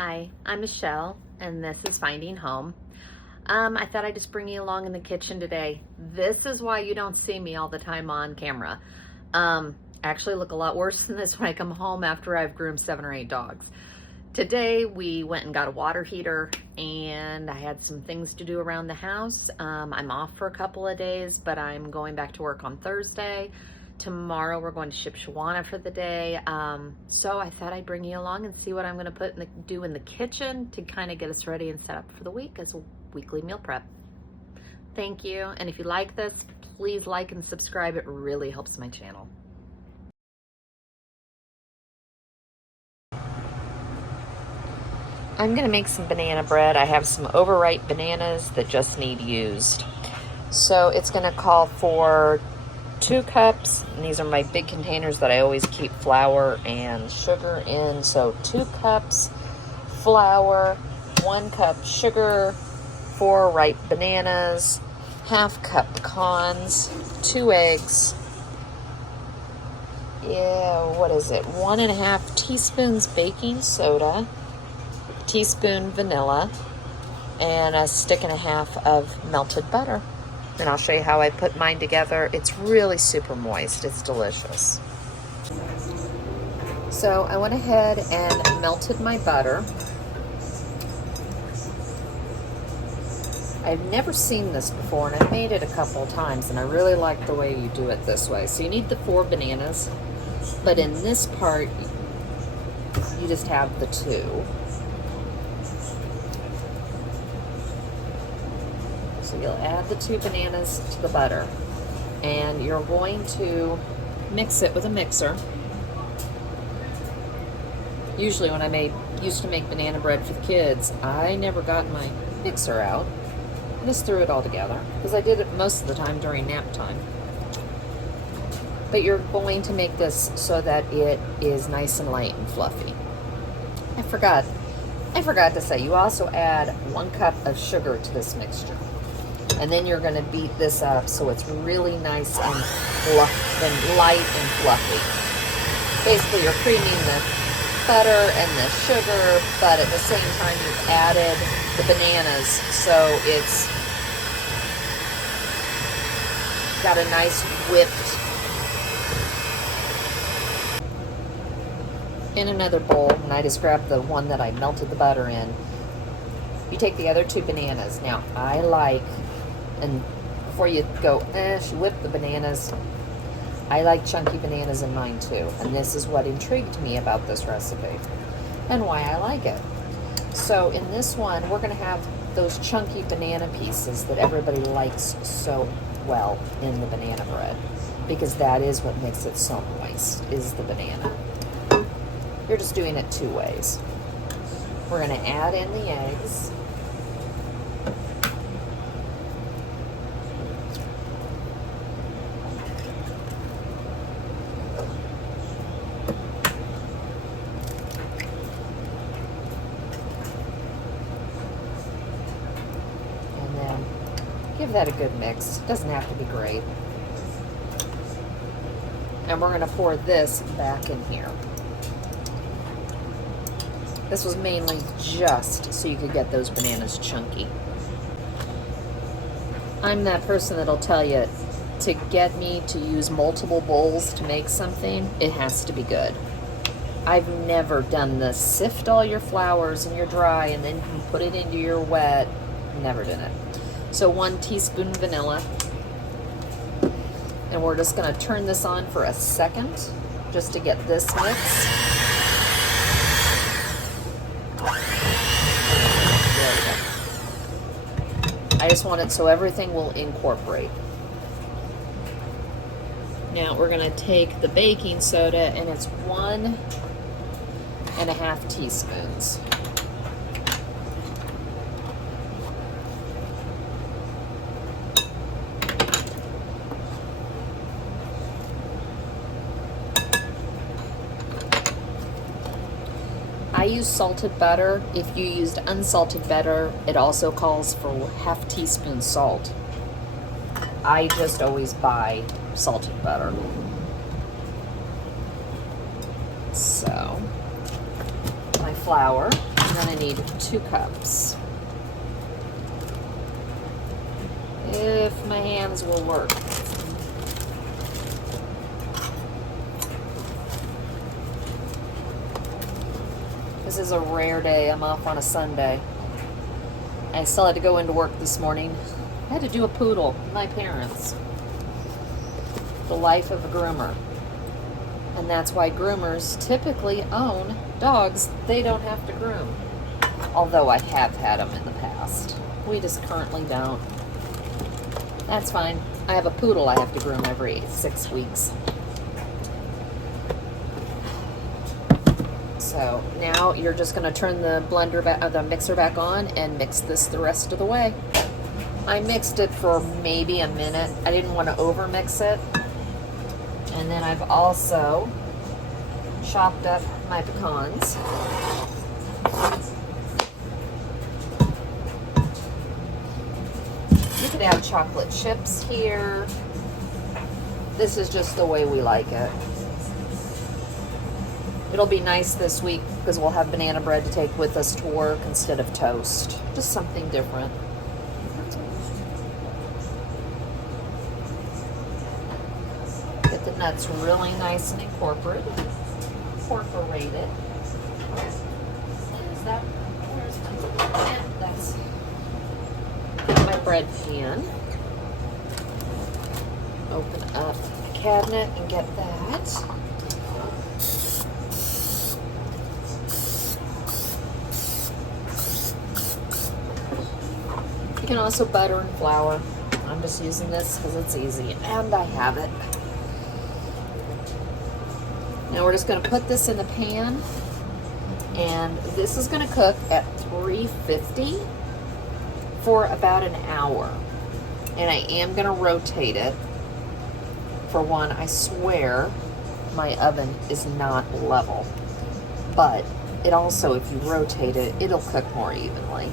Hi, I'm Michelle, and this is Finding Home. I thought I'd just bring you along in the kitchen today. This is why you don't see me all the time on camera. I actually look a lot worse than this when I come home after I've groomed 7 or 8 dogs. Today we went and got a water heater, and I had some things to do around the house. I'm off for a couple of days, but I'm going back to work on Thursday. Tomorrow we're going to Shipshewana for the day. So I thought I'd bring you along and see what I'm going to do in the kitchen to kind of get us ready and set up for the week as a weekly meal prep. Thank you. And if you like this, please like and subscribe. It really helps my channel. I'm going to make some banana bread. I have some overripe bananas that just need used. So it's going to call for 2 cups, and these are my big containers that I always keep flour and sugar in. So 2 cups flour, 1 cup sugar, 4 ripe bananas, ½ cup pecans, 2 eggs. What is it? 1½ teaspoons baking soda, teaspoon vanilla, and a 1.5 sticks of melted butter. And I'll show you how I put mine together. It's really super moist. It's delicious. So I went ahead and melted my butter. I've never seen this before, and I've made it a couple of times, and I really like the way you do it this way. So you need the 4 bananas, but in this part, you just have the 2. So you'll add the 2 bananas to the butter, and you're going to mix it with a mixer. Usually when I used to make banana bread for the kids, I never got my mixer out. I just threw it all together because I did it most of the time during nap time. But you're going to make this so that it is nice and light and fluffy. I forgot to say, you also add 1 cup of sugar to this mixture. And then you're going to beat this up so it's really nice and light and fluffy. Basically, you're creaming the butter and the sugar, but at the same time, you've added the bananas, so it's got a nice whipped. In another bowl, and I just grabbed the one that I melted the butter in, you take the other 2 bananas. Now, I like, and before you go, whip the bananas, I like chunky bananas in mine too. And this is what intrigued me about this recipe and why I like it. So in this one, we're going to have those chunky banana pieces that everybody likes so well in the banana bread, because that is what makes it so moist, is the banana. You're just doing it 2 ways. We're going to add in the eggs. Give that a good mix. Doesn't have to be great. And we're going to pour this back in here. This was mainly just so you could get those bananas chunky. I'm that person that'll tell you, to get me to use multiple bowls to make something, it has to be good. I've never done the sift all your flours and your dry and then you put it into your wet. Never done it. So 1 teaspoon vanilla, and we're just going to turn this on for a second just to get this mix. There we go. I just want it so everything will incorporate. Now we're going to take the baking soda, and it's 1½ teaspoons. I use salted butter. If you used unsalted butter, it also calls for ½ teaspoon salt. I just always buy salted butter. So, my flour, and gonna need 2 cups. If my hands will work. This is a rare day. I'm off on a Sunday. I still had to go into work this morning. I had to do a poodle with my parents. The life of a groomer. And that's why groomers typically own dogs they don't have to groom. Although I have had them in the past. We just currently don't. That's fine. I have a poodle I have to groom every 6 weeks. So now you're just going to turn the the mixer back on and mix this the rest of the way. I mixed it for maybe a minute. I didn't want to over mix it. And then I've also chopped up my pecans. You could add chocolate chips here. This is just the way we like it. It'll be nice this week because we'll have banana bread to take with us to work instead of toast. Just something different. Get the nuts really nice and incorporated. Is that? Where's my? That's my bread pan. Open up the cabinet and get that. You can also butter and flour. I'm just using this because it's easy and I have it. Now we're just going to put this in the pan, and this is going to cook at 350 for about an hour. And I am going to rotate it. For one, I swear my oven is not level, but it also, if you rotate it, it'll cook more evenly.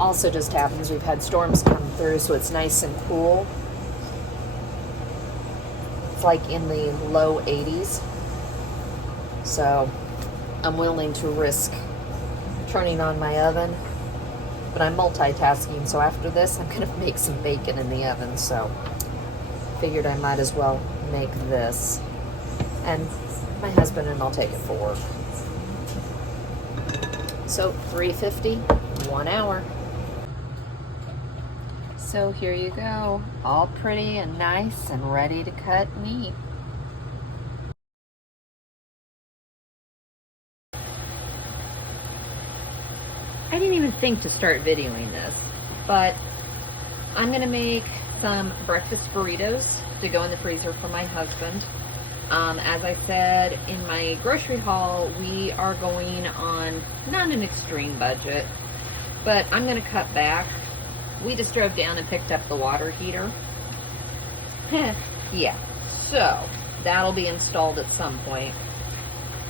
Also just happens we've had storms come through, so it's nice and cool. It's like in the low 80s. So I'm willing to risk turning on my oven, but I'm multitasking, so after this I'm gonna make some bacon in the oven, so figured I might as well make this. And my husband and I'll take it forward. So 350, 1 hour. So here you go, all pretty and nice and ready to cut and eat. I didn't even think to start videoing this, but I'm gonna make some breakfast burritos to go in the freezer for my husband. As I said in my grocery haul, we are going on not an extreme budget, but I'm gonna cut back. We just drove down and picked up the water heater. Yeah, so that'll be installed at some point.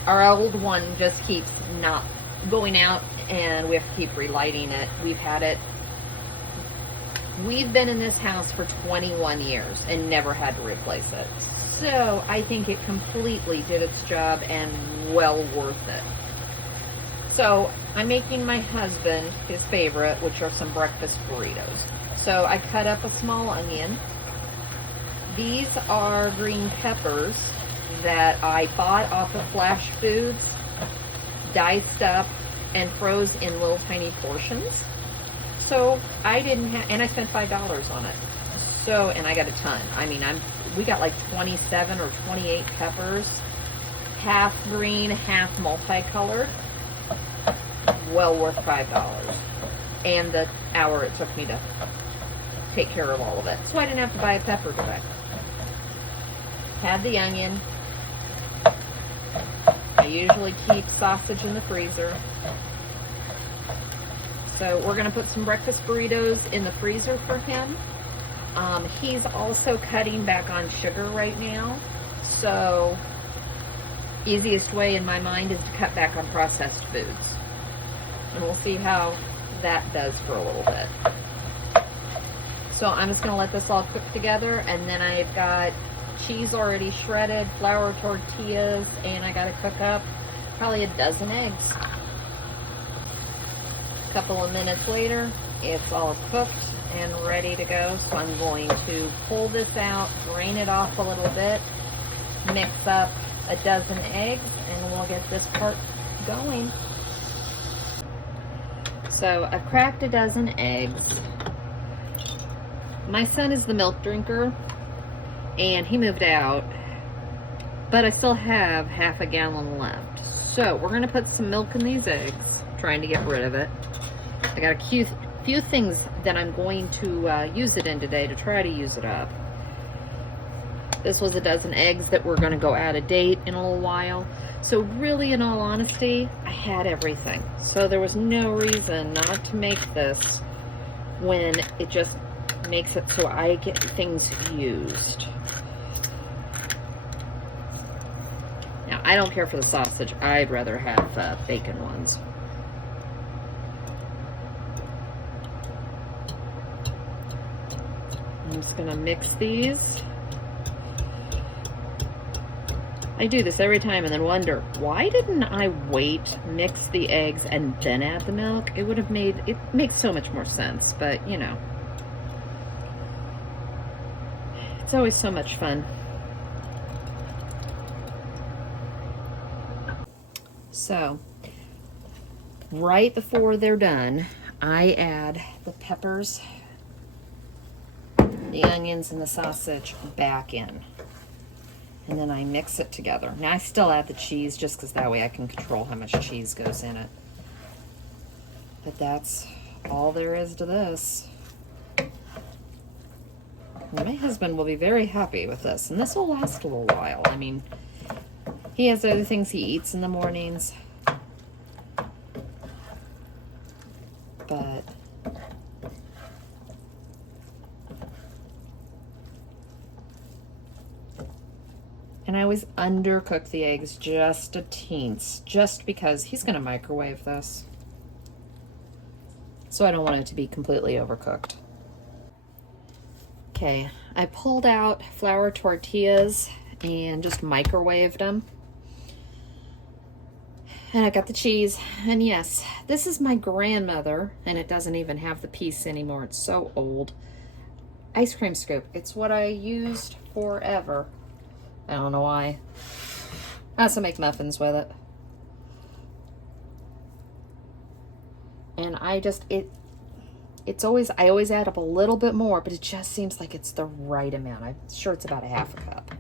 Our old one just keeps not going out and we have to keep relighting it. We've been in this house for 21 years and never had to replace it. So I think it completely did its job and well worth it. So I'm making my husband his favorite, which are some breakfast burritos. So I cut up a small onion. These are green peppers that I bought off of Flash Foods, diced up and froze in little tiny portions. So I didn't have, and I spent $5 on it. So, and I got a ton. I mean, we got like 27 or 28 peppers, half green, half multicolored. Well worth $5. And the hour it took me to take care of all of it. So I didn't have to buy a pepper today. Had the onion. I usually keep sausage in the freezer. So we're going to put some breakfast burritos in the freezer for him. He's also cutting back on sugar right now. So easiest way in my mind is to cut back on processed foods. And we'll see how that does for a little bit. So I'm just going to let this all cook together, and then I've got cheese already shredded, flour tortillas, and I got to cook up probably a dozen eggs. A couple of minutes later, it's all cooked and ready to go. So I'm going to pull this out, drain it off a little bit, mix up a dozen eggs, and we'll get this part going. So I've cracked a dozen eggs. My son is the milk drinker, and he moved out, but I still have half a gallon left. So we're gonna put some milk in these eggs, trying to get rid of it. I got a few things that I'm going to use it in today to try to use it up. This was a dozen eggs that were gonna go out of date in a little while. So really, in all honesty, I had everything. So there was no reason not to make this when it just makes it so I get things used. Now, I don't care for the sausage. I'd rather have bacon ones. I'm just gonna mix these. I do this every time and then wonder, why didn't I wait, mix the eggs, and then add the milk? It would have made, it makes so much more sense, but you know. It's always so much fun. So, right before they're done, I add the peppers, the onions, and the sausage back in. And then I mix it together. Now I still add the cheese just because that way I can control how much cheese goes in it. But that's all there is to this. My husband will be very happy with this, and this will last a little while. I mean, he has other things he eats in the mornings, but and I always undercook the eggs just a teens, just because he's going to microwave this. So I don't want it to be completely overcooked. Okay, I pulled out flour tortillas and just microwaved them. And I got the cheese. And yes, this is my grandmother, and it doesn't even have the piece anymore. It's so old. Ice cream scoop. It's what I used forever. I don't know why. I also make muffins with it. And I always add up a little bit more, but it just seems like it's the right amount. I'm sure it's about a half a cup.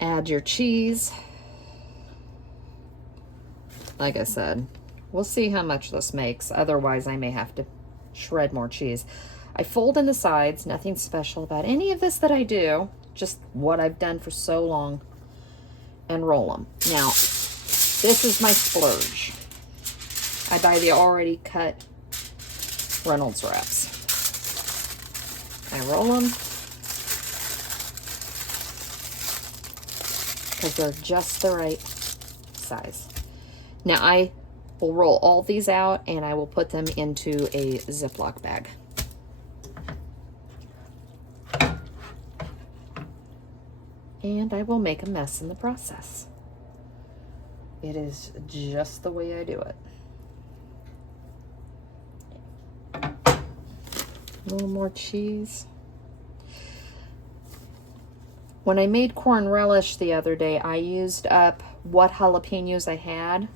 Add your cheese. Like I said, we'll see how much this makes. Otherwise, I may have to shred more cheese. I fold in the sides. Nothing special about any of this that I do. Just what I've done for so long. And roll them. Now, this is my splurge. I buy the already cut Reynolds wraps. I roll them because they're just the right size. Now I will roll all these out and I will put them into a Ziploc bag. And I will make a mess in the process. It is just the way I do it. A little more cheese. When I made corn relish the other day, I used up what jalapenos I had.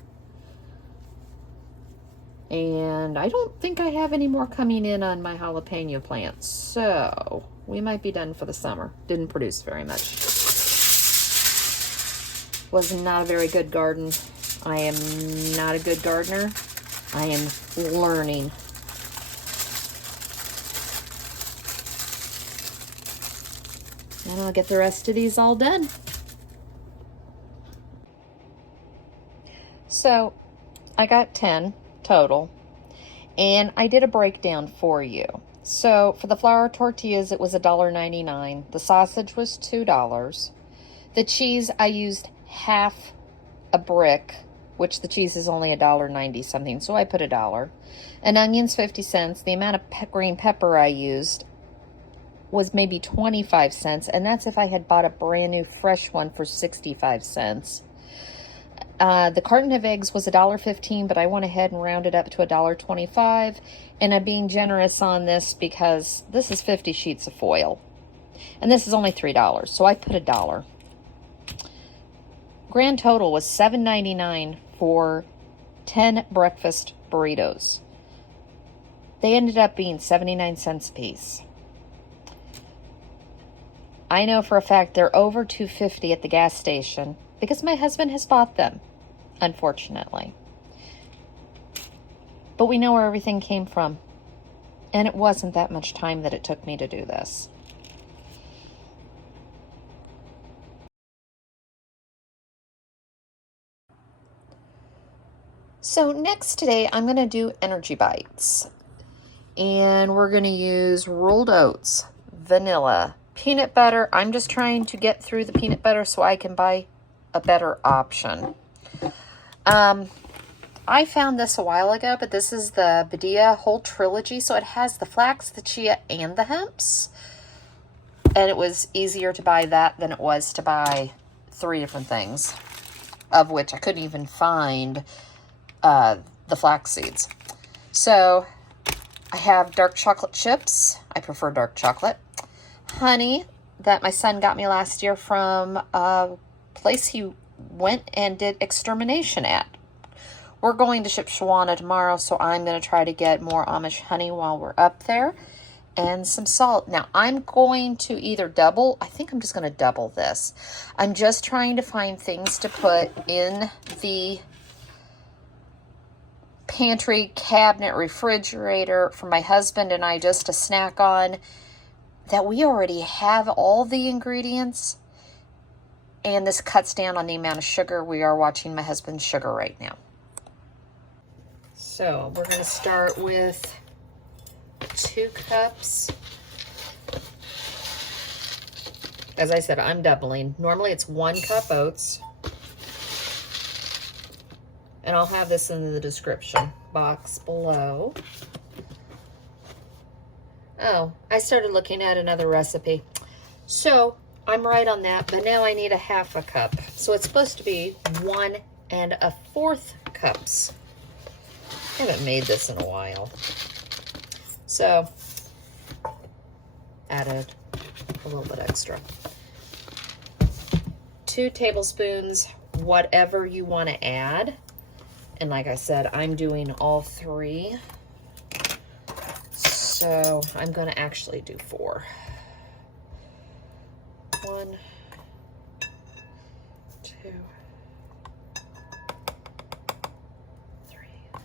And I don't think I have any more coming in on my jalapeno plants. So we might be done for the summer. Didn't produce very much. Was not a very good garden. I am not a good gardener. I am learning. And I'll get the rest of these all done. So I got 10 total, and I did a breakdown for you. So for the flour tortillas, it was $1.99. The sausage was $2. The cheese, I used half a brick, which the cheese is only $1.90 something, so I put $1. And onions, 50 cents. The amount of green pepper I used was maybe 25 cents, and that's if I had bought a brand new fresh one for 65 cents. The carton of eggs was $1.15, but I went ahead and rounded up to $1.25. And I'm being generous on this because this is 50 sheets of foil. And this is only $3, so I put $1. Grand total was $7.99 for 10 breakfast burritos. They ended up being 79 cents a piece. I know for a fact they're over $2.50 at the gas station because my husband has bought them, unfortunately. But we know where everything came from. And it wasn't that much time that it took me to do this. So next today, I'm going to do energy bites. And we're going to use rolled oats, vanilla, peanut butter. I'm just trying to get through the peanut butter so I can buy a better option. I found this a while ago, but this is the Badia whole trilogy. So it has the flax, the chia, and the hemps. And it was easier to buy that than it was to buy 3 different things, of which I couldn't even find the flax seeds. So I have dark chocolate chips. I prefer dark chocolate. Honey that my son got me last year from a place he went and did extermination at. We're going to Shipshewana tomorrow, so I'm going to try to get more Amish honey while we're up there. And some salt. Now, I'm going to either double. I think I'm just going to double this. I'm just trying to find things to put in the pantry, cabinet, refrigerator for my husband and I just to snack on, that we already have all the ingredients, and this cuts down on the amount of sugar. We are watching my husband's sugar right now. So we're going to start with 2 cups. As I said, I'm doubling. Normally it's 1 cup oats. And I'll have this in the description box below. Oh, I started looking at another recipe. So I'm right on that, but now I need a 1/2 cup. So it's supposed to be 1 1/4 cups. I haven't made this in a while. So added a little bit extra. 2 tablespoons, whatever you want to add. And like I said, I'm doing all 3. So I'm going to actually do 4. 1, 2, 3, 4.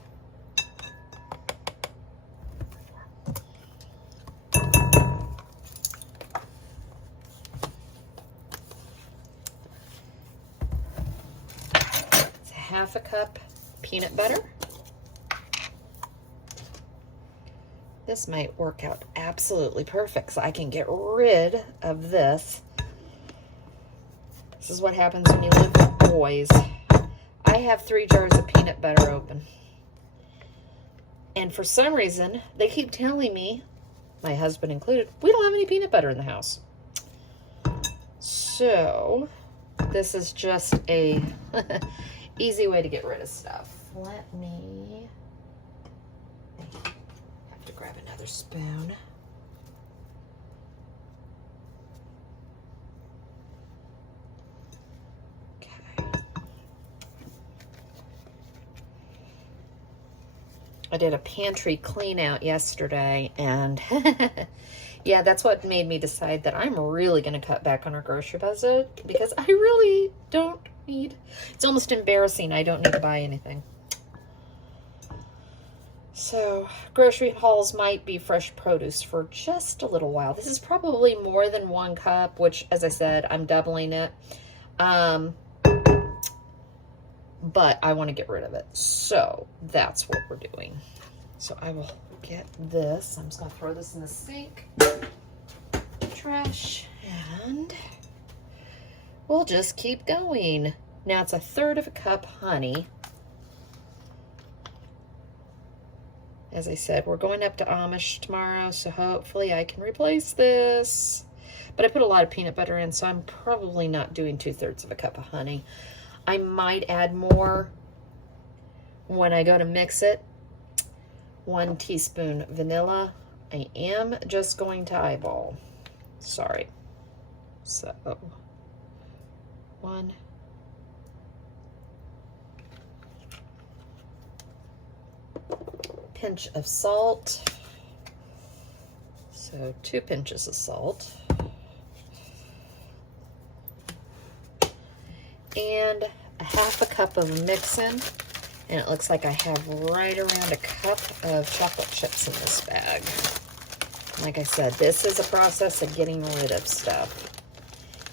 It's 1/2 cup peanut butter. This might work out absolutely perfect, so I can get rid of this. This is what happens when you live with boys. I have 3 jars of peanut butter open. And for some reason, they keep telling me, my husband included, we don't have any peanut butter in the house. So, this is just a easy way to get rid of stuff. Let me have to grab another spoon. Okay. I did a pantry clean out yesterday, and yeah, that's what made me decide that I'm really going to cut back on our grocery budget, because I really don't need, it's almost embarrassing. I don't need to buy anything. So grocery hauls might be fresh produce for just a little while. This is probably more than 1 cup, which, as I said, I'm doubling it. But I want to get rid of it. So that's what we're doing. So I will get this. I'm just going to throw this in the sink, trash, and we'll just keep going. Now it's 1/3 cup honey. As I said, we're going up to Amish tomorrow, so hopefully I can replace this. But I put a lot of peanut butter in, so I'm probably not doing 2/3 cup of honey. I might add more when I go to mix it. 1 teaspoon vanilla. I am just going to eyeball. Sorry. So, 1. Pinch of salt. So 2 pinches of salt. And a 1/2 cup of mixin'. And it looks like I have right around a cup of chocolate chips in this bag. Like I said, this is a process of getting rid of stuff.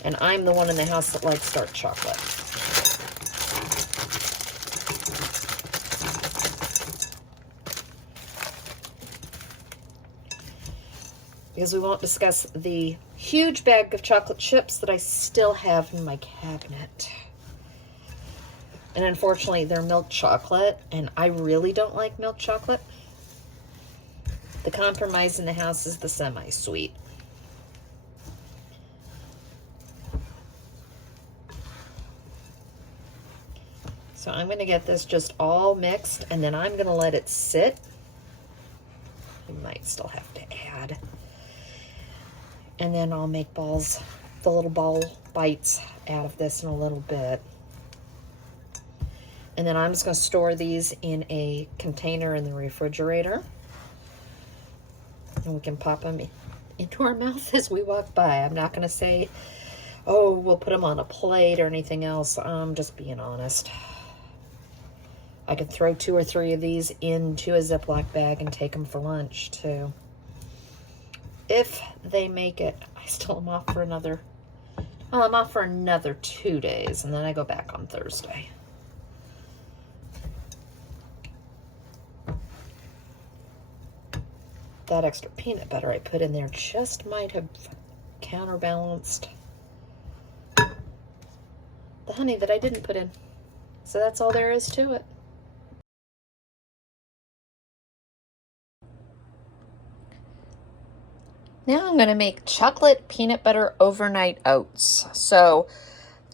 And I'm the one in the house that likes dark chocolate. Because we won't discuss the huge bag of chocolate chips that I still have in my cabinet. And unfortunately, they're milk chocolate, and I really don't like milk chocolate. The compromise in the house is the semi-sweet. So I'm going to get this just all mixed, and then I'm going to let it sit. You might still have to add. And then I'll make balls, the little ball bites out of this in a little bit. And then I'm just going to store these in a container in the refrigerator. And we can pop them into our mouth as we walk by. I'm not going to say, oh, we'll put them on a plate or anything else. I'm just being honest. I could throw 2 or 3 of these into a Ziploc bag and take them for lunch too. If they make it, I still am off for another, well, I'm off for another 2 days, and then I go back on Thursday. That extra peanut butter I put in there just might have counterbalanced the honey that I didn't put in. So that's all there is to it. Now I'm going to make chocolate peanut butter overnight oats. So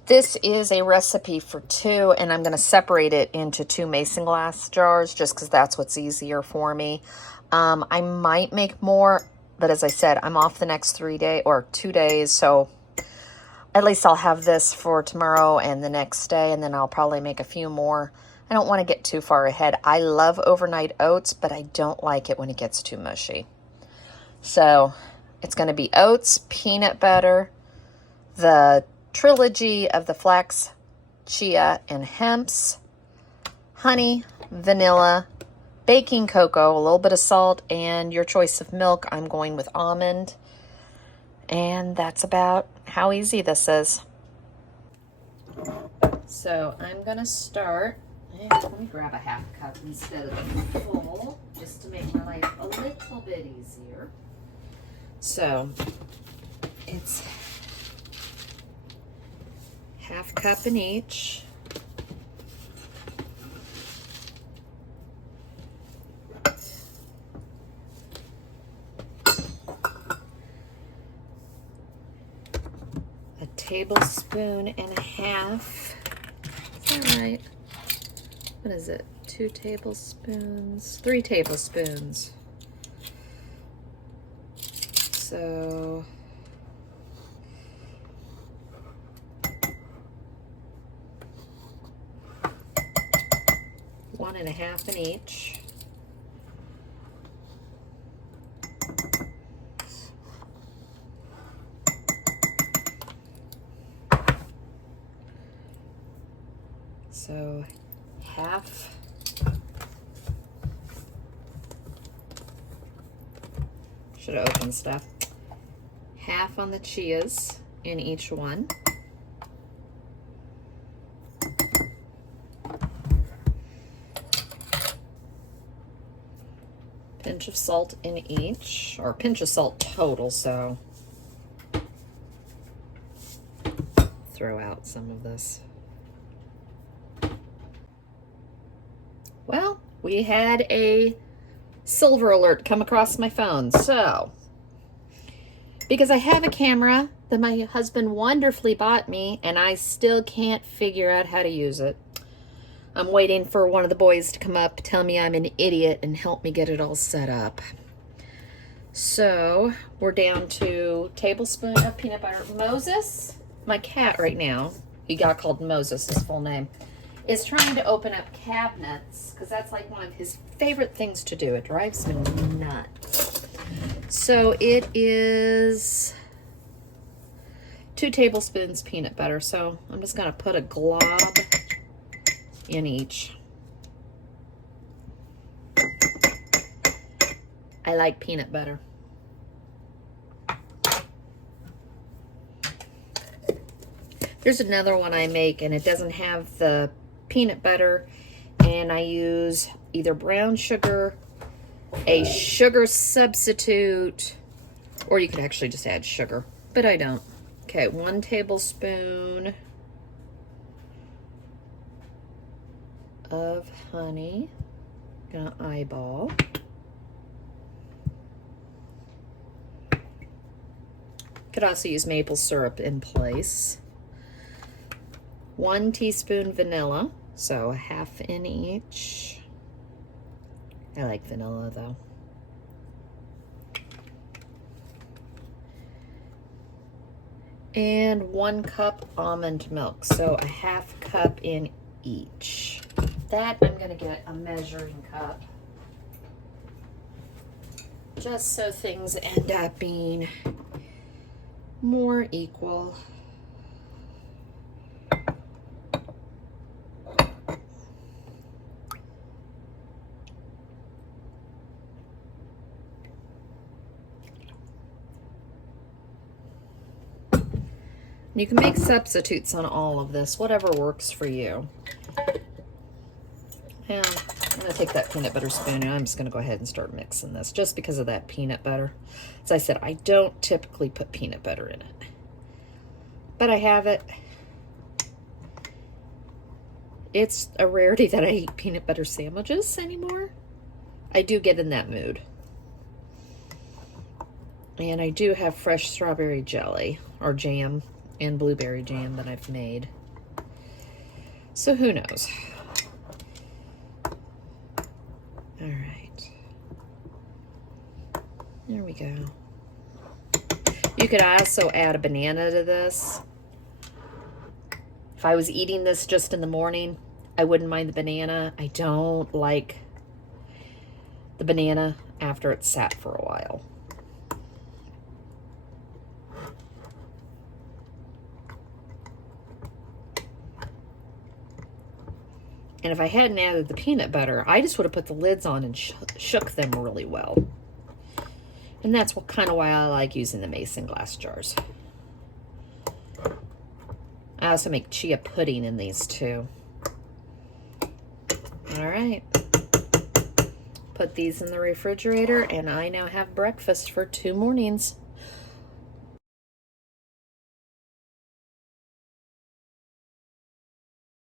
this is a recipe for 2, and I'm going to separate it into 2 mason glass jars just because that's what's easier for me. I might make more, but as I said, I'm off the next 3 days or 2 days, so at least I'll have this for tomorrow and the next day, and then I'll probably make a few more. I don't want to get too far ahead. I love overnight oats, but I don't like it when it gets too mushy. So it's going to be oats, peanut butter, the trilogy of the flax, chia, and hemps, honey, vanilla, baking cocoa, a little bit of salt, and your choice of milk. I'm going with almond. And that's about how easy this is. So I'm going to start. Let me grab a 1/2 cup instead of the full, just to make my life a little bit easier. So it's 1/2 cup in each. A tablespoon and a half. Is that right? What is it? 2 tablespoons? 3 tablespoons. So 1 1/2 in each. So 1/2. Should have opened stuff. 1/2 on the chias in each one. Pinch of salt in each, or pinch of salt total, so throw out some of this. Well, we had a silver alert come across my phone, so because I have a camera that my husband wonderfully bought me, and I still can't figure out how to use it. I'm waiting for one of the boys to come up, tell me I'm an idiot, and help me get it all set up. So we're down to tablespoon of peanut butter. Moses, my cat right now, he got called Moses, his full name, is trying to open up cabinets because that's like one of his favorite things to do. It drives me nuts. So it is 2 tablespoons peanut butter. So I'm just going to put a glob in each. I like peanut butter. There's another one I make, and it doesn't have the peanut butter, and I use either brown sugar, a sugar substitute, or you could actually just add sugar, but I don't. Okay, 1 tablespoon of honey. Gonna eyeball. Could also use maple syrup in place. 1 teaspoon vanilla, so 1/2 in each. I like vanilla though. And 1 cup almond milk, so 1/2 cup in each. That I'm gonna get a measuring cup, just so things end up being more equal. You can make substitutes on all of this, whatever works for you. Now, I'm going to take that peanut butter spoon and I'm just going to go ahead and start mixing this just because of that peanut butter. As I said, I don't typically put peanut butter in it, but I have it. It's a rarity that I eat peanut butter sandwiches anymore. I do get in that mood. And I do have fresh strawberry jelly or jam and blueberry jam that I've made. So who knows? All right. There we go. You could also add a banana to this. If I was eating this just in the morning, I wouldn't mind the banana. I don't like the banana after it's sat for a while. And if I hadn't added the peanut butter, I just would have put the lids on and shook them really well. And that's kind of why I like using the mason glass jars. I also make chia pudding in these too. All right. Put these in the refrigerator, and I now have breakfast for 2 mornings.